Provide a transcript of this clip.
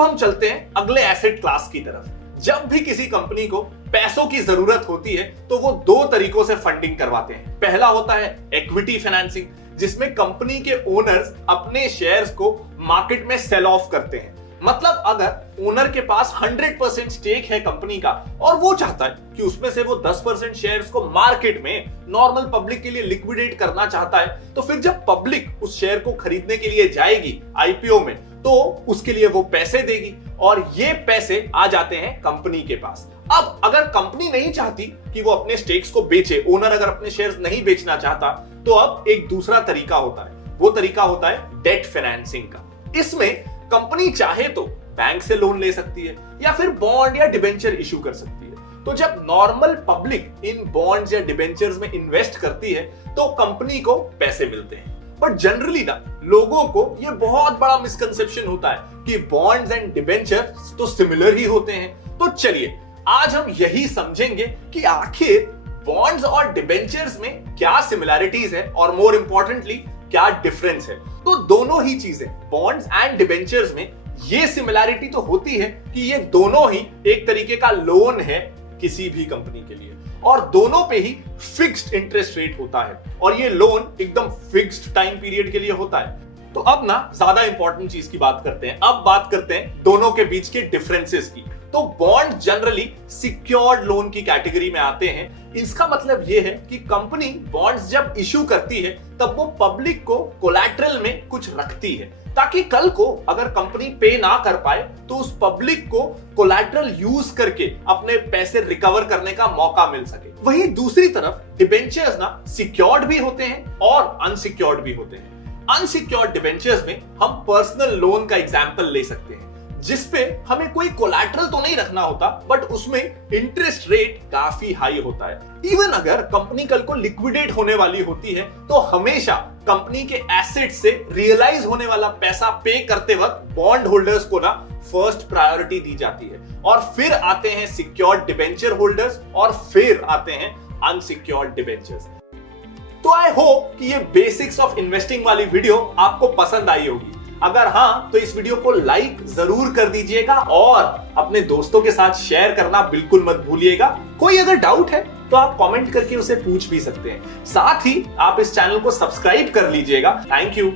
अब हम चलते हैं अगले एसेट क्लास की तरफ। जब भी किसी कंपनी को पैसों की जरूरत होती है तो वो दो तरीकों से फंडिंग करवाते हैं। पहला होता है इक्विटी फाइनेंसिंग, जिसमें कंपनी के ओनर्स अपने शेयर्स को मार्केट में सेल ऑफ करते हैं। मतलब अगर ओनर के पास 100% स्टेक है कंपनी का और वो चाहता है कि उसमें से वो 10% शेयर्स को मार्केट में नॉर्मल पब्लिक के लिए लिक्विडेट करना चाहता है, तो फिर जब पब्लिक उस शेयर को खरीदने के लिए जाएगी आईपीओ में तो उसके लिए वो पैसे देगी और ये पैसे आ जाते हैं कंपनी के पास। अब अगर कंपनी नहीं चाहती कि वो अपने स्टेक्स को बेचे, ओनर अगर अपने शेयर्स नहीं बेचना चाहता, तो अब एक दूसरा तरीका होता है। वो तरीका होता है डेट फाइनेंसिंग का। इसमें कंपनी चाहे तो बैंक से लोन ले सकती है या फिर बॉन्ड या डिबेंचर इशू कर सकती है। तो जब नॉर्मल पब्लिक इन बॉन्ड्स या डिबेंचर्स में इन्वेस्ट करती है तो कंपनी को पैसे मिलते हैं। बट जनरली ना लोगों को ये बहुत बड़ा मिसकंसेप्शन होता है कि बॉन्ड्स एंड डिबेंचर्स तो सिमिलर ही होते हैं। तो चलिए आज हम यही समझेंगे कि आखिर बॉन्ड्स और डिबेंचर्स में क्या सिमिलैरिटीज है और मोर इंपॉर्टेंटली क्या डिफरेंस है। तो दोनों ही चीजें बॉन्ड्स एंड डिबेंचर्स में ये सिमिलैरिटी तो होती है कि ये दोनों ही एक तरीके का लोन है किसी भी कंपनी के लिए और दोनों पे ही फिक्स्ड इंटरेस्ट रेट होता है और ये लोन एकदम फिक्स्ड टाइम पीरियड के लिए होता है। तो अब ना ज्यादा इंपॉर्टेंट चीज की बात करते हैं। अब बात करते हैं दोनों के बीच के डिफरेंसेस की। तो बॉन्ड जनरली सिक्योर्ड लोन की कैटेगरी में आते हैं। इसका मतलब यह है कि कंपनी बॉन्ड्स जब इशू करती है तब वो पब्लिक को कोलैटरल में कुछ रखती है ताकि कल को अगर कंपनी पे ना कर पाए तो उस पब्लिक को कोलैटरल यूज करके अपने पैसे रिकवर करने का मौका मिल सके। वहीं दूसरी तरफ डिबेंचर्स ना सिक्योर्ड भी होते हैं और अनसिक्योर्ड भी होते हैं। अनसिक्योर्ड डिबेंचर्स में हम पर्सनल लोन का एग्जांपल ले सकते हैं जिसपे हमें कोई कोलैटरल तो नहीं रखना होता बट उसमें इंटरेस्ट रेट काफी हाई होता है। इवन अगर कंपनी कल को लिक्विडेट होने वाली होती है तो हमेशा कंपनी के एसेट से रियलाइज होने वाला पैसा पे करते वक्त बॉन्ड होल्डर्स को ना फर्स्ट प्रायोरिटी दी जाती है और फिर आते हैं सिक्योर्ड डिबेंचर होल्डर्स और फिर आते हैं अनसिक्योर्ड डिबेंचर्स। तो आई होप कि ये बेसिक्स ऑफ इन्वेस्टिंग वाली वीडियो आपको पसंद आई होगी। अगर हाँ तो इस वीडियो को लाइक जरूर कर दीजिएगा और अपने दोस्तों के साथ शेयर करना बिल्कुल मत भूलिएगा। कोई अगर डाउट है तो आप कमेंट करके उसे पूछ भी सकते हैं। साथ ही आप इस चैनल को सब्सक्राइब कर लीजिएगा। Thank you.